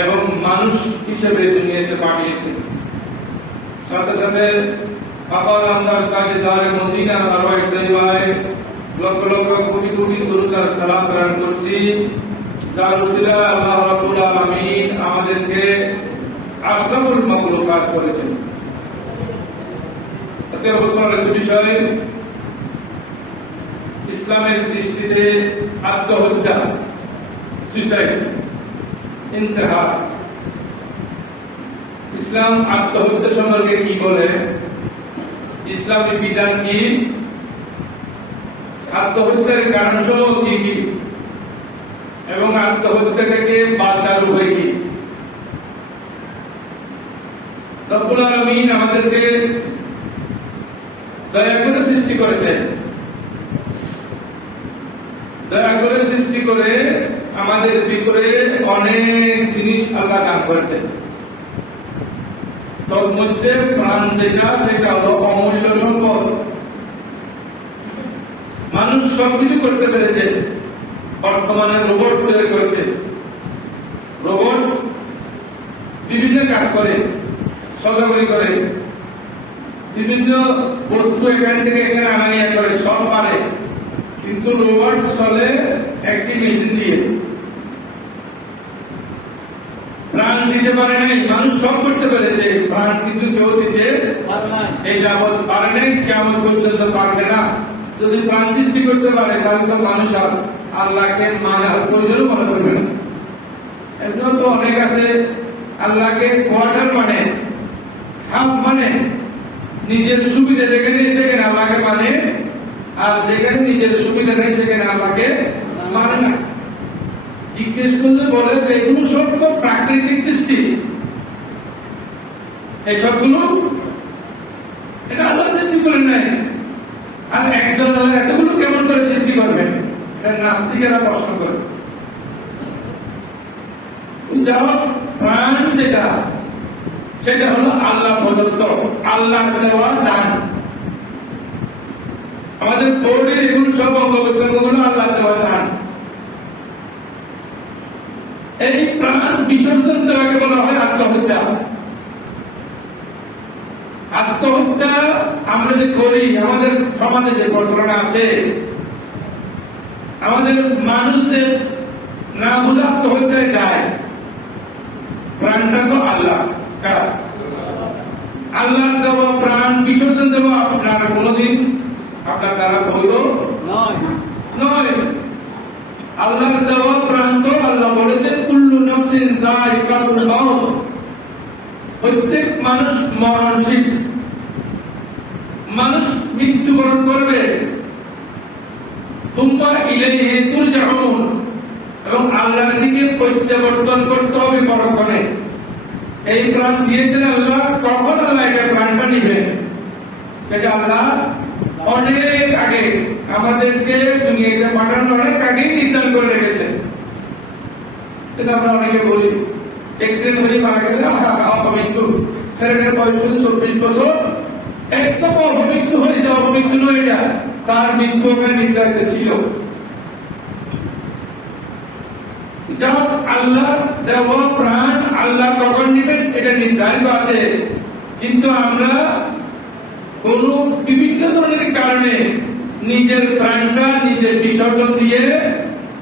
এবং মানুষ হিসেবে দুনিয়াতে পাঠিয়েছেন। সাথে সাথে আবার আমরা কাজে দাঁড়ে মদিনা আরওয়াহ তৈবায় লক্ষ লক্ষ কোটি কোটি দরুদ আর সালাম প্রেরণ করছি, যার উসিলায় আল্লাহ রাব্বুল আলামিন আমাদেরকে আশরাফুল মাখলুকাত করেছেন। আজকের আলোচনার বিষয় ইসলামের দৃষ্টিতে আত্মহত্যা, সুইসাইড, ইন্তেহার। ইসলাম আত্মহত্যা সম্পর্কে কি বলে, ইসলামের বিধান কি, আত্মহত্যার কারণ সমূহ কি কি, এবং আত্মহত্যা থেকে বাঁচার উপায় কি। রব্বুল আলামিন আমাদেরকে দয়া করে সৃষ্টি করেছেন, দয়া করে সৃষ্টি করে আমাদের ভিতরে অনেক জিনিস আল্লাহ দান করেছেন। তোর মধ্যে প্রাণ যেটা, সেটা হলো অমূল্য সম্পদ। মানুষ সবকিছু করতে পেরেছে, বর্তমানে রোবট তৈরি করেছে। রোবট বিভিন্ন কাজ করে, সজাগরি করে, বিভিন্ন বস্তু এখান থেকে এখানে আনা নিয়ে করে, সব পারে। কিন্তু রোবট চলে একটি মেশিন দিয়ে। প্রাণ দিতে পারে নাই, মানুষ সব করতে পেরেছে, প্রাণ কিন্তু কেউ দিতে এই যাবৎ পারে নাই, কেমন পর্যন্ত পারবে না। যদি প্রাণ সৃষ্টি করতে পারে তাহলে তো মানুষ আর আল্লাহকে মানার প্রয়োজন মনে করবে না। এজন্য তো অনেক আছে আল্লাহকে কোয়ার্টার মানে, হাফ মানে, নিজের সুবিধা যেখানে সেখানে আল্লাহকে মানে, আর যেখানে নিজের সুবিধা নেই সেখানে আল্লাহকে মানে না। জিজ্ঞেস করলে বলে যে এগুলো সব তো প্রাকৃতিক সৃষ্টি, এই সবগুলো এটা আল্লাহ সৃষ্টি করেন নাই। আর একজন এতগুলো কেমন করে সৃষ্টি করবেন, এটা নাস্তিকেরা প্রশ্ন করে। প্রাণ যেটা, সেটা হলো আল্লাহ প্রদত্ত, আল্লাহ দেওয়া দান। আমাদের বডির এগুলো সব অঙ্গগুলো আল্লাহ দেওয়া দান। এই প্রাণ বিসর্জন দেওয়াকে বলা হয় আত্মহত্যা। আত্মহত্যা আমরা যে করি, আমাদের সমাজে যে প্রচলন আছে, আমাদের মানুষ যে না বুঝে আত্মহত্যায় যায়, প্রাণটা তো আল্লাহ, আল্লাহ দেওয়া প্রাণ বিসর্জন দেবো আপনার কোনোদিন আপনার দ্বারা হইল নয়। আল্লাহর দেওয়া প্রাণ তো আল্লাহ বলেছেন কুল্লু নাফসিন যায়িকাতুল মাউত, প্রত্যেক মানুষ মরণশীল, মানুষ মৃত্যুবরণ করবে। সুম্মা ইলাইহি তুরজাউন, এবং আল্লাহর দিকে প্রত্যাবর্তন করতে হবে পরক্ষণে। এই প্রাণ দিয়েছেন আল্লাহ, কখন আল্লাহ এটা প্রাণটা নিবেন সেটা আল্লাহ অনেক আগে আমাদেরকে দুনিয়াতে পাঠানোর অনেক আগে নির্ধারণ করে রেখেছেন। কিন্তু আমরা অনেকে বলি এক্সিডেন্ট হয়ে মারা গেলে অপমৃত্যু, ছেলেটার বয়স শুধু 24 বছর, একদম অপমৃত্যু হয়েছে, অপমৃত্যু নয় এটা, তার মৃত্যু ওখানে নির্ধারিত ছিল। আল্লাহ দেওয়া প্রাণ আল্লাহ কখন নেবেন এটা নির্ধারিত আছে, কিন্তু আমরা কোন বিভিন্ন ধরনের কারণে নিজের প্রাণটা নিজের বিসর্জন দিয়ে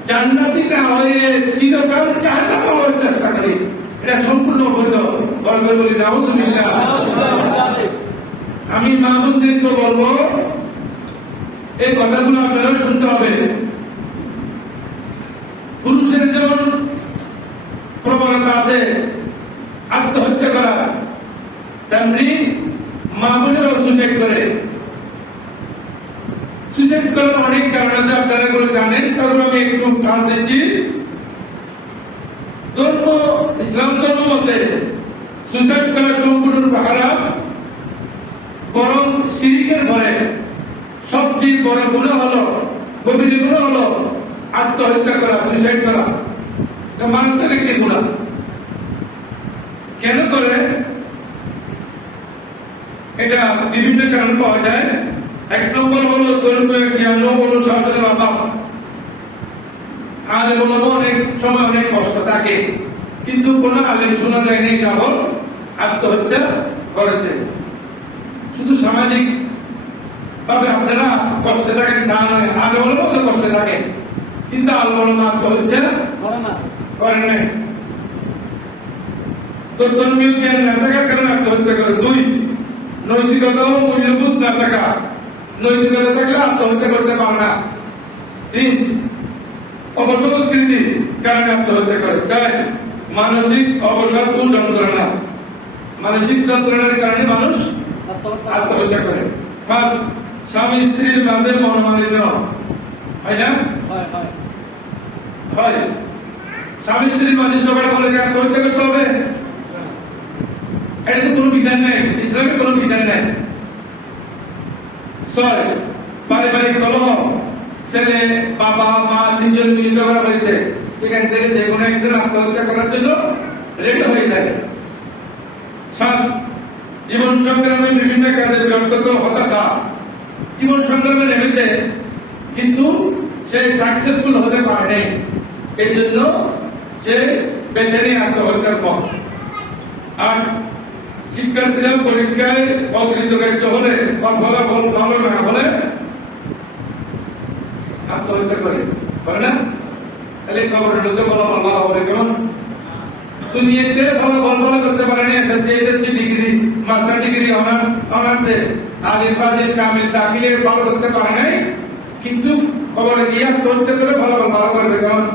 জান্নাতি না হয়ে চিরকাল জাহান্নামে হওয়ার চেষ্টা করি, এটা সম্পূর্ণ অবৈধ। বলি নাউযুবিল্লাহ। আমি মাহমুদদেরকে বলবো এই কথাগুলো আপনারা শুনতে হবে। পুরুষের যেমন প্রবণতা আছে আত্মহত্যা করা, তেমনি মা বোনেরও সুইসাইড করে। সুইসাইড করার অনেক কারণ আছে, আপনারা এগুলো জানেন, তারপর আমি একটু কারণ দিচ্ছি। ধর্ম, ইসলাম ধর্ম মতে সুইসাইড করা সম্পূর্ণ খারাপ, বরং শিরকের ভয়ে সবচেয়ে বড় গুনাহ হলো, গভীর গুনাহ হলো আত্মহত্যা করা, সুইসাইড করা। মানতে একটি গুনাহ। কেন করে? এটা বিভিন্ন কারণ পাওয়া যায়। এক নম্বর হলো ধর্মীয় জ্ঞান ও অনুশাসনের অভাব। আলেম ওলামা অনেক সময় অনেক কষ্ট থাকে, কিন্তু কোন আলেম শোনা যায়নি কেবল আত্মহত্যা করেছে। শুধু সামাজিক ভাবে আপনারা কষ্টে থাকেন তা নয়, আলেম ওলামা তো কষ্টে থাকেন, কিন্তু আলেম ওলামা আত্মহত্যা করে নাই। তো ধর্মীয় জ্ঞান না থাকার কারণে আত্মহত্যা করে। 2, নৈতিকতা ও মূল্যবোধ না থাকা। নৈতিকতা থাকলে আত্মহত্যা করতে পারে না। 3, অপসংস্কৃতি কারণে আত্মহত্যা করে। 4, মানসিক অবসাদ ও যন্ত্রণা। মানসিক যন্ত্রণার কারণে মানুষ আত্মহত্যা করে। 5, স্বামী স্ত্রীর মাঝে মনোমালিন্য হয় না? হয়। স্বামী স্ত্রীর মাঝে ঝগড়া বলে আত্মহত্যা করতে হবে, এটা তো কোনো বিধান নেই, ইসলামের কোনো বিধান নেই। 6, পারিবারিক কলহ, ছেলে বাবা মা তিনজন মিলে ঝগড়া হয়েছে, সেখান থেকে যে কোনো একজন আত্মহত্যা করার জন্য রেডি হয়ে যায়। 7, জীবন সংগ্রামে বিভিন্ন কাজে বিরক্ত হতাশা। জীবন সংগ্রামে নেমেছে কিন্তু সে সাকসেসফুল হতে পারে নাই, এই জন্য সে বেছে নিয়ে আত্মহত্যার পথ। 8, শিক্ষার্থীরা পরীক্ষায় অকৃতকার্য হলে বা ফলাফল ভালো না হলে আত্মহত্যা করে না? তাহলে খবরের মধ্যে ফলাফল ভালো হবে কেমন? দুনিয়াতে ফলাফল ভালো করতে পারেনি, এসএসসি ডিগ্রি, মাস্টার ডিগ্রি, অনার্সে আলিফ ফাজিল কামিল দাখিলে ভালো করতে পারে নাই, কিন্তু খবরে গিয়ে আত্মহত্যা করে ফলাফল ভালো করবে কেমন?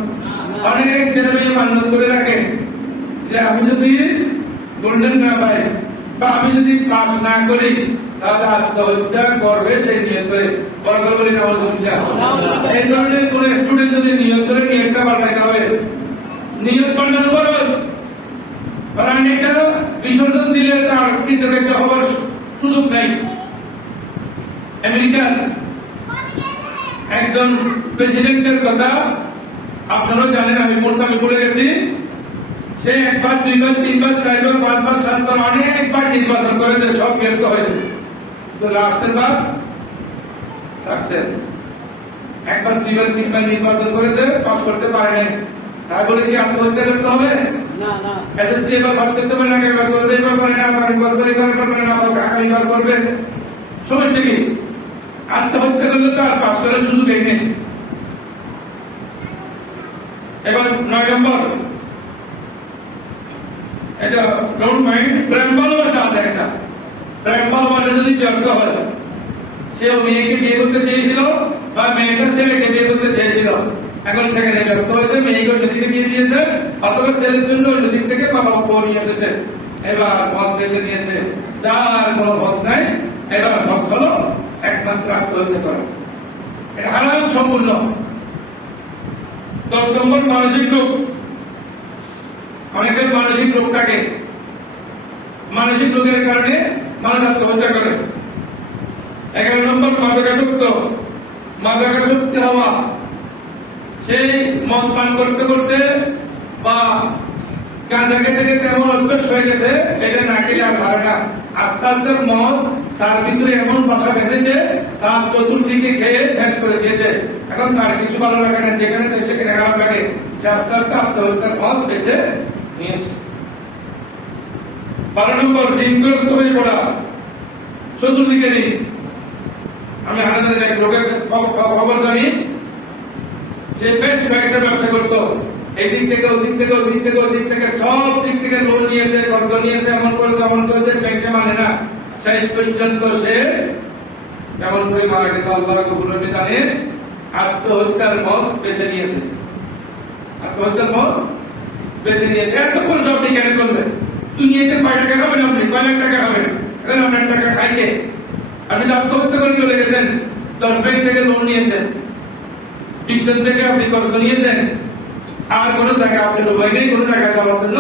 অনেক ছেলে মেয়ে মান্য করে রাখে যে আমি যদি গোল্ডেন না পাই বা আমি যদি পাস না করি তাহলে আত্মহত্যা করবে, সেই নিয়ত করে বলি না। এই ধরনের কোন স্টুডেন্ট যদি নিয়ত করে নিয়তটা পাল্টাইতে হবে। নিয়ত পাল্টানো খরচ, কারণ এটা বিসর্জন দিলে তার কৃতজ্ঞ হওয়ার সুযোগ নেই। আমেরিকার একজন প্রেসিডেন্টের কথা আপনারা জানেন, আমি ভুলে গেছি। সে 1 বার 2 বার 3 বার 4 বার 5 বার 7 বার অনেকবার নির্বাচন করেছে, সব ব্যর্থ হয়েছে, তো লাস্টের বার সাকসেস। 1 বার 2 বার 3 বার নির্বাচন করেছে, পাস করতে পারে নাই, তাই বলে কি আত্মহত্যা করতে হবে? না। এসএসসি এবার পাস করতে পারে না, এবার করবে, এবার পারে না, এবার করবে, এবার পারে না, আগামী বার করবে, সমস্যা কি? আত্মহত্যা করলে তো আর পাস করার সুযোগ নেই। এবার 9 নম্বর, এটা ডোন্ট মাইন্ড, প্রেম ভালোবাসা আছে একটা, প্রেম ভালোবাসা যদি ব্যর্থ হয়, সে মেয়েকে বিয়ে করতে চেয়েছিল বা মেয়েটা ছেলেকে বিয়ে করতে চেয়েছিল, এখন সেখানে ব্যর্থ হয়েছে, মেয়েকে অন্যদিকে বিয়ে দিয়েছে, অথবা ছেলের জন্য অন্যদিক থেকে বাবা বউ নিয়ে এসেছে, এবার পথ বেছে নিয়েছে, যার কোনো পথ নাই, এবার পথ হলো একমাত্র আত্মহত্যা করা। এটা হারাম সম্পূর্ণ। 10 নম্বর মানসিক রোগ। অনেকের মানসিক রোগ থাকে, মানসিক রোগের কারণে মানুষ আত্মহত্যা করে। 11 নম্বর মাদকাসক্ত। মাদকাসক্তি হওয়া, সেই মদ পান করতে করতে বা গাঁজা খেতে খেতে এমন অভ্যাস হয়ে গেছে, এটা না খেলে আর পারে না। আস্তে আস্তে মদ তার ভিতরে এমন বাসা বেঁধেছে, তার চতুর্দিকে খেয়ে শেষ করে দিয়েছে। এখন তার কিছু ভালো লাগে না, যেখানে সেখানে খারাপ লাগে, সে আস্তে আস্তে আত্মহত্যার পথ বেছে নিয়েছে। 12 নম্বর ঋণগ্রস্ত হয়ে পড়া, চতুর্দিকে নেই। আমি হাজার এক লোকের খবর জানি, সে বেশ কয়েকটা ব্যবসা করতো, এদিক থেকে ওদিক থেকে ওদিক থেকে ওদিক থেকে সব দিক থেকে লোন নিয়েছে, কর্জ নিয়েছে, এমন করেছে ব্যাংকে মানে না, শেষ পর্যন্ত সে কেমন করে মারা গেছে আল্লাহ গফুর জানে, আত্মহত্যার পথ বেছে নিয়েছে। আত্মহত্যার পথ বেছে নিয়েছে। এতক্ষণ আপনি কেন করবেন? দুনিয়াতে কয় টাকা খাবেন আপনি? কয় লাখ টাকা খাবেন? এখন আপনার টাকা খাইকে আপনি আত্মহত্যা করে চলে গেছেন। 10 ব্যাংক থেকে লোন নিয়েছেন, 20 জন থেকে আপনি কর্জ নিয়েছেন, আর কোন জায়গা আপনি ডুবাই নেই, কোন জায়গা যাওয়ার জন্য,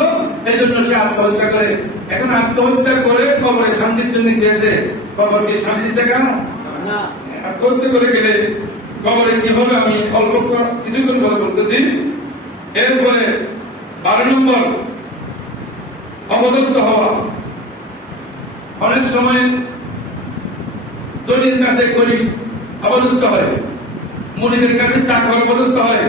এই জন্য সে আত্মহত্যা করে। এখন আত্মহত্যা করে কবরে শান্তির জন্য গিয়েছে, কবর কি শান্তি দেখা না? আত্মহত্যা করে গেলে কবরে কি হবে আমি অল্প কিছুক্ষণ পরে বলতেছি। এরপরে 12 নম্বর অপদস্থ হওয়া। অনেক সময় দলিল কাছে গরিব অপদস্থ হয়, মুনিদের কাছে চাকর অপদস্থ হয়,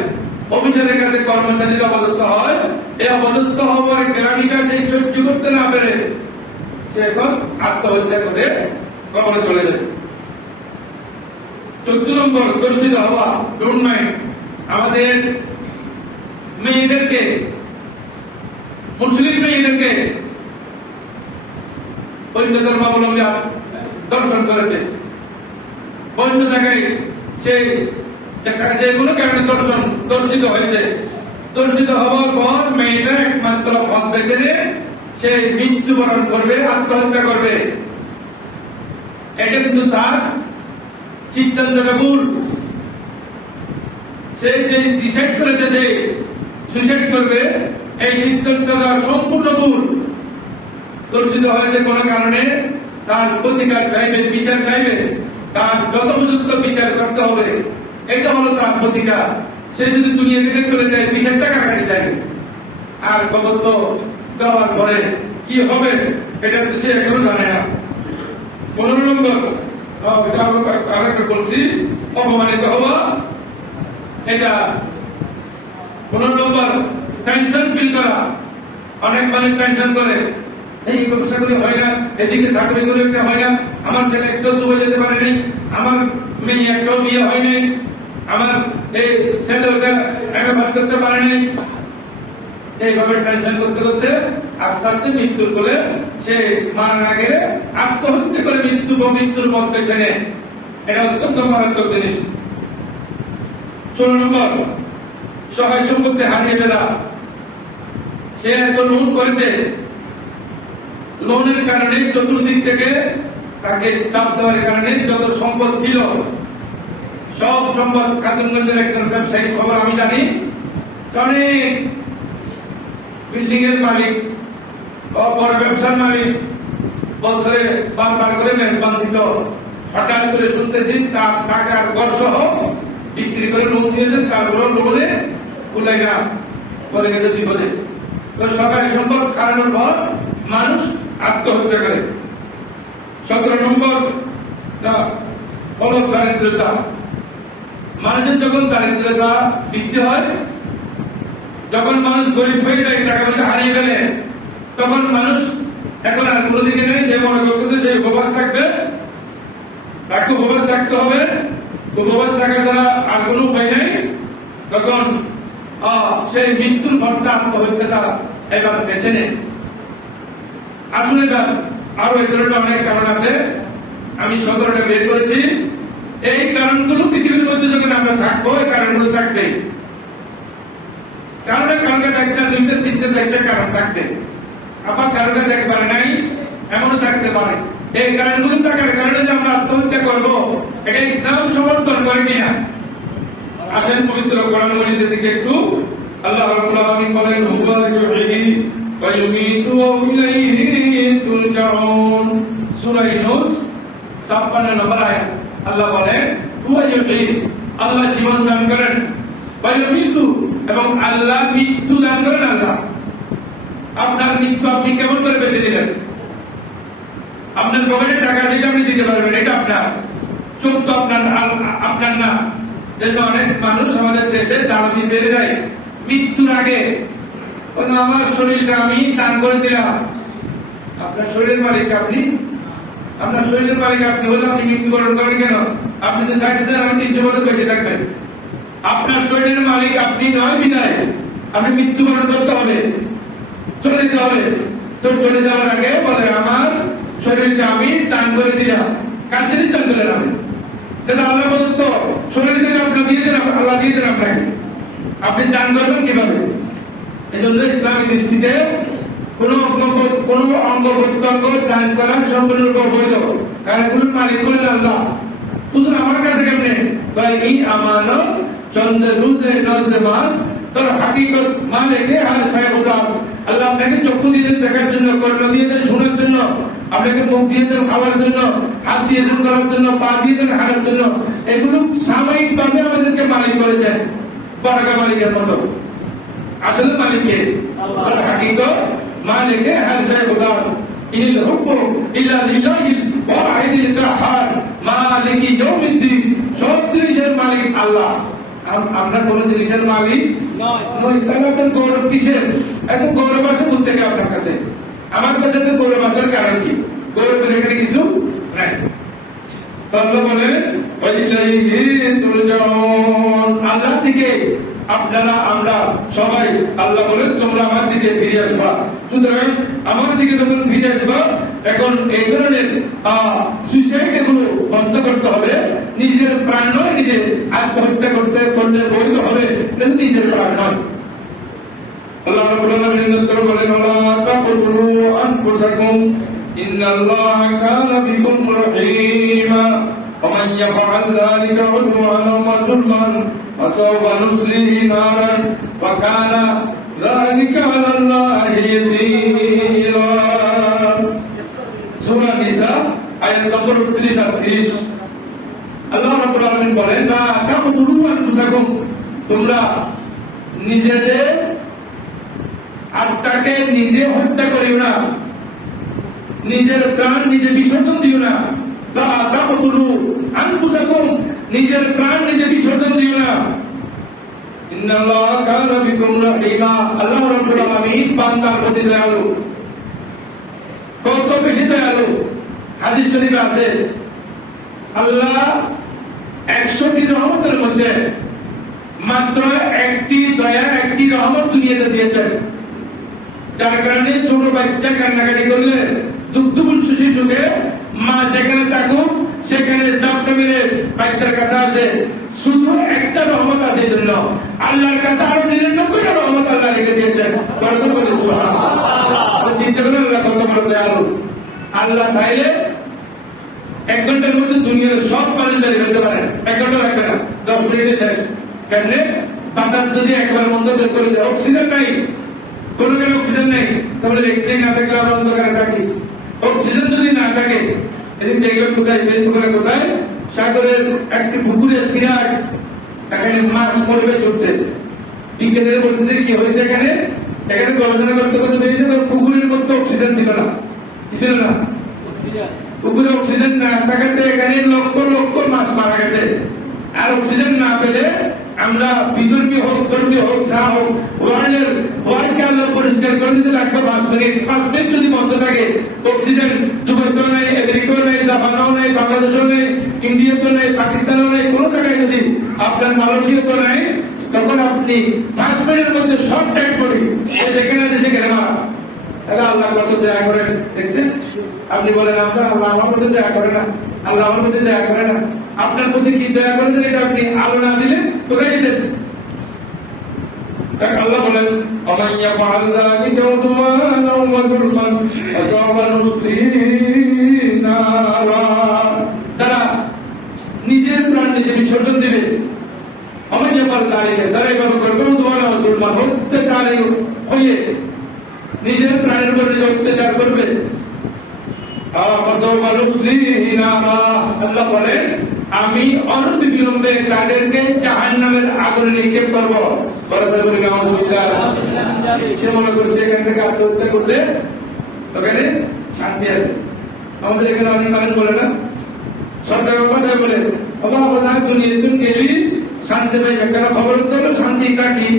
অফিসারের কাছে কর্মচারীরা অপদস্থ হয়। এই অপদস্থ হওয়ার গ্রামীণটা সেই সহ্য করতে না পেরে সে এখন আত্মহত্যা করে কবরে চলে যায়। 14 নম্বর দর্শিত হওয়া। Don't mind. আমাদের মেয়েদেরকে, মুসলিম মেয়েদেরকে অন্য ধর্মাবলম্বী দর্শন করেছে, অন্য জায়গায় সেই যেগুলো কারণে দর্শিত হয়েছে। দর্শিত হওয়ার পর মেয়েটা একমাত্র পথ বেছে নিয়ে সে মৃত্যুবরণ করবে, আত্মহত্যা করবে। এটা কিন্তু তার সিদ্ধান্তটা ভুল। সে যে ডিসাইড করেছে যে সুইসাইড করবে, এই সিদ্ধান্তটা সম্পূর্ণ ভুল। দর্শিত হয়েছে কোন কারণে, তার প্রতিকার চাইবে, বিচার চাইবে, তার যথোপযুক্ত বিচার করতে হবে। এটা হলো তার প্রতিকার। সে যদি দুনিয়া থেকে চলে যায়, বিচার টাকা কাটি চাইবে, আর কবর তো দেওয়ার পরে কি হবে এটা তো সে এখনো জানে না। 15 নম্বর আরেকটা বলছি, অপমানিত হওয়া। এটা 15 নম্বর টেনশন ফিল করা। অনেক মানুষ টেনশন করে, এই ব্যবসাগুলি হয় না, এদিকে চাকরি করে হয় না, আমার ছেলে একটাও ডুবে যেতে পারেনি, আমার মেয়ে একটাও বিয়ে হয়নি, আমার এই ছেলে ওটা পাস করতে পারেনি। এইভাবে টেনশন করতে করতে আস্তে আস্তে মৃত্যুর কোলে সে মারা না গেলে আত্মহত্যা করে মৃত্যুর পথ বেছে নেয়। এটা অত্যন্ত মারাত্মক জিনিস। 16 নম্বর সহায় সম্পত্তি হারিয়ে ফেলা। সে এত লোন করেছে, লোনের কারণে চতুর্দিক থেকে তাকে চাপ দেওয়ার কারণে যত সম্পদ ছিল সব সম্পদ, কাতুনগঞ্জের একজন ব্যবসায়ী খবর আমি জানি, অনেক বিল্ডিং এর মালিক, বড় ব্যবসার মালিক, বছরে বারবার করে মেজবান দিত। হঠাৎ করে শুনতেছি তার টাকার ঘর সহ বিক্রি করে লোন দিয়েছেন, তারপরে লোনে ভুলে গা পরে গেছে বিপদে। তো সরকারি সম্পদ হারানোর পর মানুষ আত্মহত্যা করে। 17 নম্বর দারিদ্রতা। মানুষের যখন দারিদ্রতা বৃদ্ধি হয়, যখন মানুষ গরিব হয়ে যায়, টাকা পয়সা হারিয়ে গেলে, তখন মানুষ এখন আর কোনো দিকে নেই, সে মনে করতে সে উপবাস থাকবে, তাকে উপবাস থাকতে হবে, উপবাস থাকা ছাড়া আর কোনো উপায় নেই। তখন সেই মৃত্যুর পথটা, আত্মহত্যাটা এবার বেছে নেয়। আসলে আরো এই ধরনের অনেক কারণ আছে, আমি 17টা বের করেছি। এই কারণগুলো পৃথিবীর মধ্যে যখন আমরা থাকবো, এই কারণগুলো থাকবে, কারণে কারণে একটা, দুইটা, তিনটা, চারটা কারণ থাকবে। আবার কারণে একবারে নাই এমনও থাকতে পারে। এই কারণগুলো থাকার কারণে যে আমরা আত্মহত্যা করবো, এটা ইসলাম সমর্থন করে কিনা? আসেন পবিত্র কোরআন মজিদের দিকে একটু। আল্লাহ রাব্বুল আলামিন বলেন, হুয়া ইউহয়ী ওয়া ইউমীতু ওয়া ইলাইহি তুরজাউন। সূরা ইউনূস 56 নম্বর আয়াত। আল্লাহ বলেন, হুয়া ইউহয়ী, আল্লাহ জীবন দান করেন, ওয়া ইউমীতু, এবং আল্লাহ মৃত্যু দান করেন। আল্লাহ আপনার মৃত্যু আপনি কেমন করে বেঁচে দিলেন? আপনার পকেটে টাকা দিলে আপনি দিতে পারবেন, এটা আপনার। চোখ তো আপনার না। যেন অনেক মানুষ আমাদের দেশে দাবি বেড়ে যায় মৃত্যুর আগে, আমার শরীরটা আমি দান করে দিলাম। আপনার শরীরের মালিক আপনি, আপনার শরীরের মালিক আপনি হলে আপনি মৃত্যুবরণ করেন কেন? আপনি তো চাইতেন আমি 300 বছর বেঁচে থাকবেন। আপনার শরীরের মালিক আপনি নয় বিদায় আপনি মৃত্যুবরণ করতে হবে, চলে যেতে হবে। তো চলে যাওয়ার আগে বলে, আমার শরীরটা আমি দান করে দিলাম। কার জন্য দান করলেন আপনি? আল্লাহ বলত, শরীর থেকে আপনার দিয়ে দিলাম, আল্লাহ দিয়ে দিলাম আপনাকে, আপনি দান করবেন কিভাবে? এই জন্য ইসলামী দৃষ্টিতে কোন অঙ্গ প্রত্যঙ্গ দান করা সম্পূর্ণরূপে অবৈধ, কারণ কোন মালিক হলেন আল্লাহ। শুধু আমার কাছে কেমনে এই আমানত চন্দ্র রুদে নজরে মাস তোর হাকিকত মালিকে আর সাহেবুল্লাহ। আল্লাহ আপনাকে চক্ষু দিয়েছেন দেখার জন্য, কর্ণ দিয়েছেন শোনার জন্য, আপনাকে মুখ দিয়েছেন খাওয়ার জন্য, হাত দিয়েছেন করার জন্য, পা দিয়েছেন হাঁটার জন্য। এগুলো সাময়িক ভাবে আমাদেরকে মালিক করে দেন, বড়কা মালিকের মতো। আসলে মালিককে হাকিকত মালিকে আর সাহেবুল্লাহ। ইনিল হুকম ইল্লা লিল্লাহিল ওয়াহিদিল কাহ্হার মালিকি ইয়াউমিদ্দিন। সব জিনিসের মালিক আল্লাহ। আমরা কোন জিনিসের মালিক নয়। তাহলে আপনার গৌরব কিসের? এত গৌরব আছে দূর থেকে আপনার কাছে। আমার কাছে তো গৌরব আসার কারণ কি? গৌরবের এখানে কিছু নাই। আল্লাহ বলে, আল্লাহ থেকে আপনারা আমরা সবাই, আল্লাহ বলে তোমরা আমার দিকে ফিরে আসবা। সুতরাং আমার দিকে যখন ফিরে আসবা, এখন এই ধরনের সুইসাইড এগুলো বন্ধ করতে হবে। নিজের প্রাণ নয়, নিজে আত্মহত্যা করতে করলে বৈধ হবে, কিন্তু নিজের প্রাণ নয়। আল্লাহ রাব্বুল আলামিন বলেন, ওয়ালা তাকুলু আনফুসাকুম ইন্নাল্লাহা কানা বিকুম রহিমা ওয়া মান ইয়াফআল যালিকা উদওয়ানান ওয়া যুলমান ফাসাওফা নুসলিহি নারান ওয়া কানা যালিকা আলাল্লাহি ইয়াসীরা। সূরা নিসা আয়াত নম্বর 30 আর 30। আল্লাহ রাব্বুল আলামিন বলেন, না তাকুলু আনফুসাকুম, তোমরা নিজেদের আত্মাকে নিজে হত্যা করিও না, নিজের প্রাণ নিজে বিসর্জন দিও না। লা তাকুলু আনফুসাকুম, নিজের প্রাণ নিজে বিসর্জন দিও না। ইন্নাল্লাহা কানা বিকুম রহিমা, আল্লাহ রাব্বুল আলামিন বান্দার প্রতি দয়ালু। কত বেশি দয়ালু! হাদিস শরীফে আছে, আল্লাহ 100টি রহমতের মধ্যে মাত্র একটি দয়া, একটি রহমত দুনিয়াতে দিয়েছেন, যার কারণে ছোট বাচ্চা কান্নাকাটি করলে দুগ্ধপুষ্ট শিশুকে মা যেখানে থাকুক সেখানে চাপটা মেরে বাচ্চার কাছে আসে। শুধু একটা রহমত আছে, এই জন্য আল্লাহর কাছে আরো 99টা রহমত আল্লাহ রেখে দিয়েছেন। চিন্তা করেন আল্লাহ কত বড় দয়ালু। আল্লাহ চাইলে 1 ঘন্টার মধ্যে দুনিয়ার সব মানুষ বেরিয়ে ফেলতে পারেন, 1 ঘন্টা লাগবে না, 10 মিনিটে শেষ। কেমনে? বাতাস যদি একবার বন্ধ করে দেয়, অক্সিজেন নাই, কোনো কেন অক্সিজেন নেই, তাহলে ইলেকট্রিক না থাকলে আমরা অন্ধকারে থাকি। অক্সিজেন যদি না থাকে, এদিন দেখবেন কোথায়, ফেসবুকে কোথায় সাগরের একটি পুকুরে বিরাট এখানে মাছ মরবে চলছে। বিজ্ঞানীরা বলতেছে কি হয়েছে এখানে, এখানে গবেষণা করতে করতে পেয়েছে পুকুরের মধ্যে অক্সিজেন ছিল না। কি ছিল না? পুকুরে অক্সিজেন না থাকাতে এখানে লক্ষ লক্ষ মাছ মারা গেছে। আর অক্সিজেন না পেলে আমরা বিতর্কী হোক, ধর্মীয় হোক, যা হোক, ওয়ার্ল্ডকে আল্লাহ পরিষ্কার করে দিতে লাগবে 5 মিনিট। 5 মিনিট যদি বন্ধ থাকে, অক্সিজেন দুবাইতেও নেই, আমেরিকাও নেই, জাপানেও নেই, বাংলাদেশেও নেই, ইন্ডিয়াতেও নেই, পাকিস্তানেও নেই, কোনো জায়গায় যদি আপনার মালয়েশিয়াতেও নেই, তখন আপনি 5 মিনিটের মধ্যে সব টাইপ করি যেখানে আছে সেখানে মারা। তাহলে আল্লাহ কত দয়া করেন দেখছেন। আপনি বলেন আপনার আল্লাহ আমার প্রতি দয়া করে না, আল্লাহ আমার প্রতি দয়া করে না, আপনার প্রতি কি দয়া করেছেন এটা আপনি আলো না দিলে কোথায় যেতেন? আল্লাহ বলেন আমাইয়া পাল্লা বিদুমান আও মাযলুমান আসাবা মুসলিমিনা, যারা নিজের প্রাণ নিজে বিসর্জন দিবে, আমাইয়া পাল্লা যারা এভাবে করবে বিদুমান আও মাযলুমান অত্যাচারী হয়ে নিজের প্রাণের উপর নিজে অত্যাচার করবে, আল্লাহ বলেন আমি অনতিবিলম্বে তাদেরকে জাহান্নামের আগুনে নিক্ষেপ করবো। সে মনে করছে এখান থেকে আত্মহত্যা করলে ওখানে শান্তি আছে। আমাদের এখানে অনেক মানুষ বলে না, সরকার কথা বলে দুনিয়া তুমি গেলি শান্তি পাইবে, কেন খবর তো শান্তিটা কি?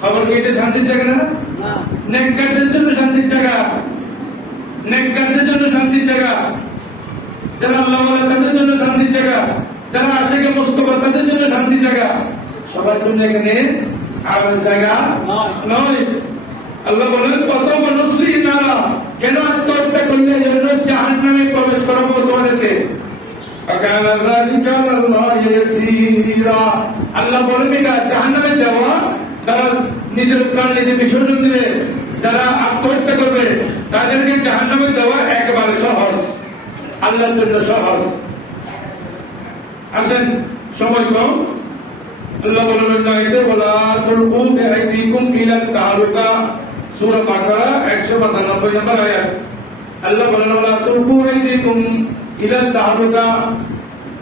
খবর কি এটা শান্তির জায়গা না? নেককারদের জন্য শান্তির জায়গা, নেককারদের জন্য শান্তির জায়গা, যারা আল্লাহ ওয়ালা তাদের জন্য শান্তির জায়গা, যারা আশেকে মুস্তফা তাদের জন্য শান্তির জায়গা, সবার জন্য এখানে আর জায়গা নয়। আল্লাহ বলেন ওয়াসাওফা নুসলিহি নারা, কেন আত্মহত্যা করলে জন্য জাহান্নামে প্রবেশ করাবো তোমাদেরকে। আকানা যালিকা আলাল্লাহি ইয়াসীরা, আল্লাহ বলেন এটা জাহান্নামে যাওয়া, তারা নিজের প্রাণ নিজে বিসর্জন দিবে, যারা আত্মহত্যা করবে তাদেরকে জাহান্নামে দেওয়া একেবারে সহজ, আল্লাহর জন্য সহজ। আসেন সময় কম, আল্লাহ বলেন আয়াতে ওয়ালা তুলকু বিআইদিকুম ইলা তাহলুকা, সূরা বাকারা 195 নম্বর আয়াত। আল্লাহ বলেন ওয়ালা তুলকু বিআইদিকুম ইলা তাহলুকা,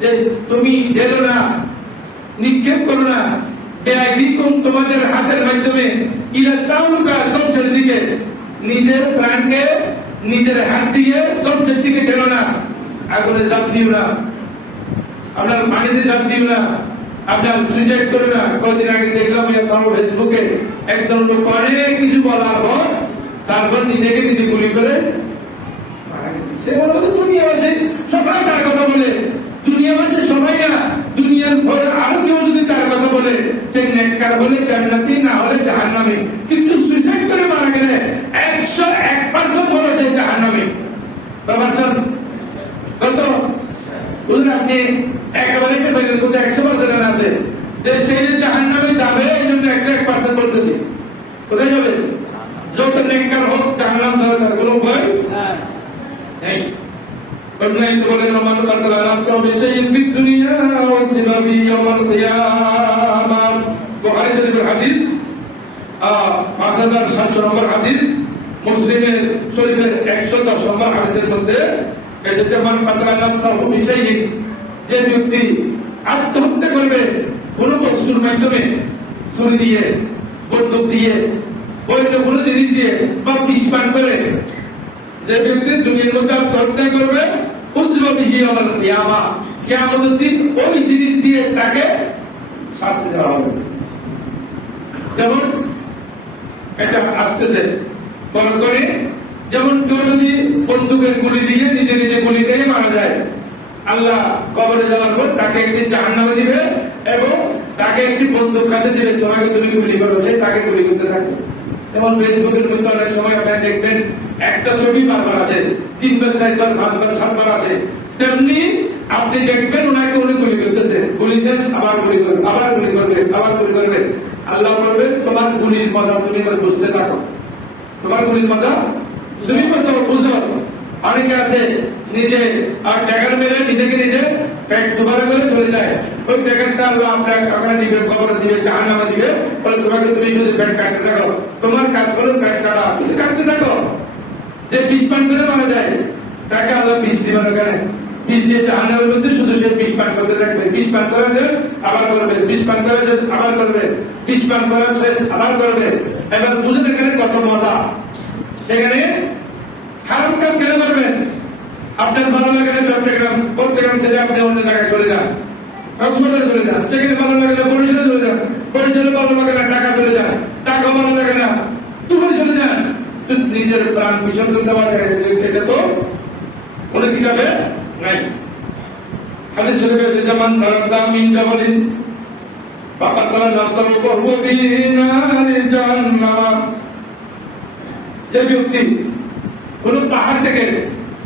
যে তুমি ঢেলো না, নিক্ষেপ করো না, বিআইদিকুম তোমাদের হাতের মাধ্যমে, ইলা তাহলুকা ধ্বংসের দিকে, নিজের প্রাণকে নিজের হাত দিয়ে ধ্বংসের দিকে ঢেলো না, আগুনে ঝাঁপ দিও না, আপনার পানিতে ঝাঁপ দিও না, আপনার সুইসাইড করো না। কয়েকদিন আগে দেখলাম ফেসবুকে একজন লোক অনেক কিছু বলার পর তারপর নিজেকে নিজে গুলি করে মারা গেছে। সে বলে দুনিয়া আছে সবাই তার কথা বলে, দুনিয়া মানে সবাই না, দুনিয়ার পরে আরো কেউ যদি তার কথা বলে সে নেককার হলে জান্নাতি, না হলে জাহান্নামী, কিন্তু সুইসাইড করে মারা গেলে 101% বলে যে জাহান্নামী। কত আপনি একেবারে কোথায় 100% আছে যে সেই জাহান্নামে যাবে, এই জন্য 101% বলতেছি। কোথায় যাবে? যত নেককার হোক জাহান্নাম ছাড়া তার কোনো উপায় নেই। বলেন আমার তাআলা নাফসা বিশাইইন ফিদ দুনিয়া ওয়া ইতিবাবি ইয়াওমাল কিয়ামাহ, বুখারী শরীফের হাদিস 5700 নম্বর হাদিস, মুসলিমের শরীফের 110 নম্বর হাদিসের মধ্যে এসেছে মান কাতালা নাফসা বিশাইইন, যে ব্যক্তি আত্মহত্যা করবে কোন বস্তুর মাধ্যমে, ছুরি দিয়ে, বন্দুক দিয়ে, বৈধ কোন জিনিস দিয়ে বা বিষ পান করে, যে ব্যক্তি দুনিয়ার মধ্যে আত্মহত্যা করবে কিয়ামতের দিন ওই জিনিস দিয়ে তাকে শাস্তি দেওয়া হবে। যেমন এটা আসতেছে ফলো করে, যেমন কেউ যদি বন্দুকের গুলি দিয়ে নিজে নিজে গুলি দিয়ে মারা যায়, আল্লাহ কবরে যাওয়ার পর তাকে একটি জাহান্নামে দিবে এবং তাকে একটি বন্দুক হাতে দিবে, তোমাকে তুমি গুলি করো, সে তাকে গুলি করতে থাকবে। যেমন ফেসবুকের মধ্যে অনেক সময় আপনারা দেখবেন একটা ছবি বারবার আছে, 3 বার 4 বার 5 বার 7 বার আছে, তেমনি আপনি দেখবেন ওনাকে উনি গুলি করতেছে, গুলি শেষ আবার গুলি করবে, আবার গুলি করবে, আবার গুলি করবে। আল্লাহ বলবে তোমার গুলির মজা তুমি বুঝতে থাকো, তোমার গুলির মজা তুমি বুঝো। অনেকে আছে নিজে আর ট্যাগার মেরে নিজেকে নিজে পেট দুবারা করে চলে যায়, ওই ট্যাগারটা আল্লাহ আপনার দিবে, খবর দিবে, জাহান্নামে দিবে, বলে তোমাকে তুমি শুধু পেট কাটতে থাকো, তোমার কাজ করো পেট কাটা, কাটতে থাকো। যে বিষ পান করে মারা যায় তাকে আল্লাহ বিষ দিবে না, কেন? বিষ দিয়ে জাহান্নামের মধ্যে শুধু সে বিষ পান করতে থাকবে, বিষ পান করা শেষ আবার করবে, বিষ পান করা শেষ আবার করবে, বিষ পান করা শেষ আবার করবে। এবার বুঝে দেখেন কত মজা। সেখানে খারাপ কাজ কেন করবেন? আপনার ভালো লাগে না চট্টগ্রাম ছেড়ে আপনি অন্য জায়গায় চলে যান, কক্সবাজারে চলে যান, সেখানে ভালো লাগে না বরিশালে চলে যান, বরিশালে ভালো লাগে না ঢাকা চলে যান, ঢাকা ভালো লাগে না দুবাই চলে যান, নিজের প্রাণ বিসর্জন দেওয়া যায়, এটা তো বলে কি যাবে নাই। হাদিস শরীফে আছে যেমন তারাদা মিন জাবালিন ফাকাতালা নাফসাহু ওয়া হুয়া ফি নারি জাহান্নাম, যে ব্যক্তি কোন পাহাড় থেকে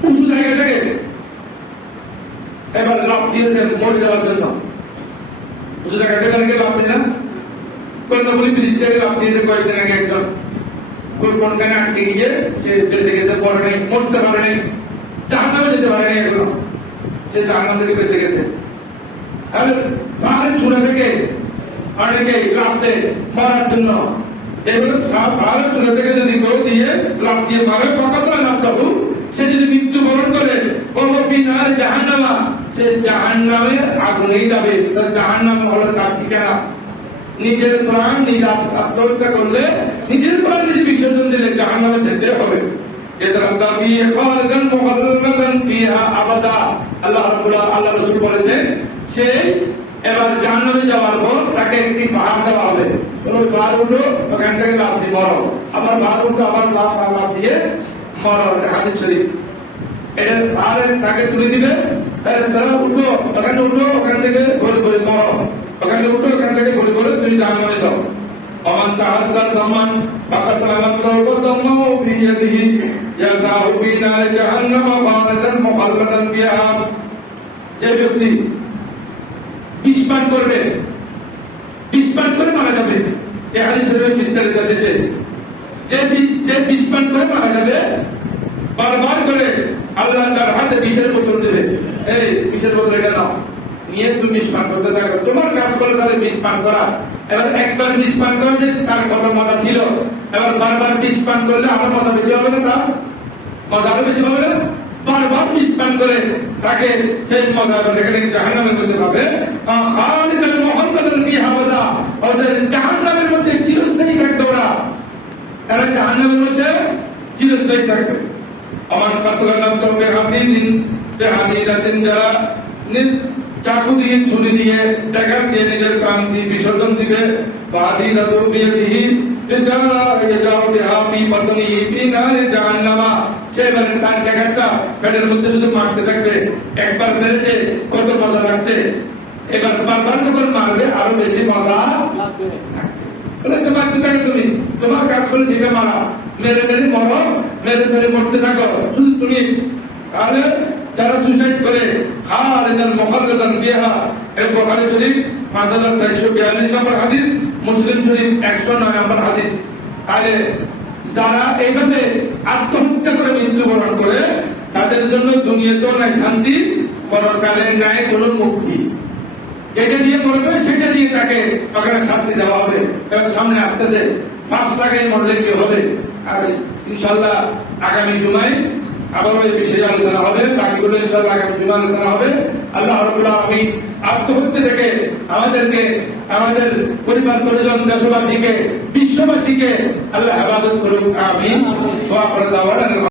উঁচু জায়গা থেকে এবার লাভ দিয়েছে মরে যাওয়ার জন্য। উঁচু জায়গা থেকে অনেকে লাভ দিয়ে না, কন্যাগুলি 30 থেকে লাভ দিয়েছে কয়েকদিন আগে একজন, কোনখানে আটকে গিয়ে সে বেঁচে গেছে, পরে নেই, মরতে পারে নাই, জাহান্নামে যেতে পারে নাই, এগুলো সে জাহান্নাম থেকে বেঁচে গেছে। পাহাড়ের চূড়া থেকে অনেকে লাভ দেয় মরার জন্য। এগুলো পাহাড়ের চূড়া থেকে যদি কেউ দিয়ে লাভ দিয়ে মারে পকাতলা না চাবু, সে যদি মৃত্যুবরণ করে কবর জাহান্নামা, সে জাহান্নামে আগুনেই যাবে। জাহান্নাম হলো তার ঠিকানা। নিজের প্রাণ নিজে আত্মহত্যা করলে, নিজের প্রাণ নিজে বিসর্জন দিলে জাহান্নামে যেতে হবে। আল্লাহ রাসূল বলেছেন, সে এবার জাহান্নামে যাওয়ার পর তাকে একটি পাহাড় দেওয়া হবে, পাহাড় উঠো, ওখান থেকে লাফ দিয়ে মরো, আবার পাহাড় উঠো, আবার লাফ দিয়ে মরো। হাদিস শরীফ। এটা পাহাড়ে তাকে তুলে দিবে, উঠো, ওখানে উঠো, ওখান থেকে ঘুরে ঘুরে মরো, ওখানে উঠো, ওখান থেকে ঘুরে ঘুরে তুমি জাহান্নামে যাও। ومن تعزى زمان فقد لمسه وسمه في يده يسعى في نار جهنم خالدا مخلدا فيها। যে ব্যক্তি বিষ পান করবে, বিষ পান করে মারা যাবে, এই হাদিসে বিস্তারিত আছে যে বিষ পান করে মারা যাবে, বারবার করে আল্লাহ তার হাতে বিষের বোতল দেবে, এই বিষের বোতল এটা নাও, নিয়ে তুমি বিষ পান করতে থাকো। তোমার কাজ করে তাহলে বিষ পান করা। এবার একবার বিষ পান করলে তার কত মজা ছিল, এবার বারবার বিষ পান করলে আমার মজা বেশি হবে না, তার মজা আরো বেশি হবে না। বারবার বিষ পান করে তাকে সেই মজা এখানে জাহান্নামে করতে হবে। খালিদান মুহাম্মাদান ফিহা ওয়াদা, ওদের জাহান্নামের মধ্যে চিরস্থায়ী থাকবে ওরা, এরা জাহান্নামের মধ্যে চিরস্থায়ী থাকবে। আমার কাতলা নাম চলবে হাদিদাতিন, যারা চাকু দিয়ে ছুরি দিয়ে টাকা দিয়ে নিজের প্রাণ দিয়ে বিসর্জন দিবে। বাদিদাতু বিয়াদিহি যাও বিহাবি পতনি বিনারে জাহান্নামা, সে মানে তার টাকাটা পেটের মধ্যে শুধু মারতে থাকবে। একবার মেরেছে কত মজা লাগছে, এবার বারবার যখন মারবে আরো বেশি মজা লাগবে। মারতে থাকো তুমি, তোমার কাজ করে সেটা মারা, মেরে মেরে মরো, মেরে মেরে মরতে থাকো শুধু তুমি। তাহলে যারা সুইসাইড করে খালিদান মুখাল্লাদান ফিহা, এই বুখারী শরীফ 5442 নম্বর হাদিস, মুসলিম শরীফ 109 নম্বর হাদিস। তাহলে যারা এইভাবে আত্মহত্যা করে মৃত্যুবরণ করে, তাদের জন্য দুনিয়াতেও নাই শান্তি, পরকালে নাই কোনো মুক্তি। যেটা দিয়ে মরবে সেটা দিয়ে তাকে ওখানে শাস্তি দেওয়া হবে। সামনে আসতেছে 5 টাকায় মরলে কি হবে। আর ইনশাআল্লাহ আগামী জুমায় আবার এই বিষয়ে আলোচনা হবে, বাকিগুলো ইনশাআল্লাহ আগামী জুমায় আলোচনা হবে। আল্লাহ রাব্বুল আলামিন আত্মহত্যা থেকে আমাদেরকে, আমাদের পরিবার পরিজন, দেশবাসীকে, বিশ্ববাসীকে আল্লাহ হেফাজত করুন। আমিন। ওয়া আখিরু দাওয়ানা।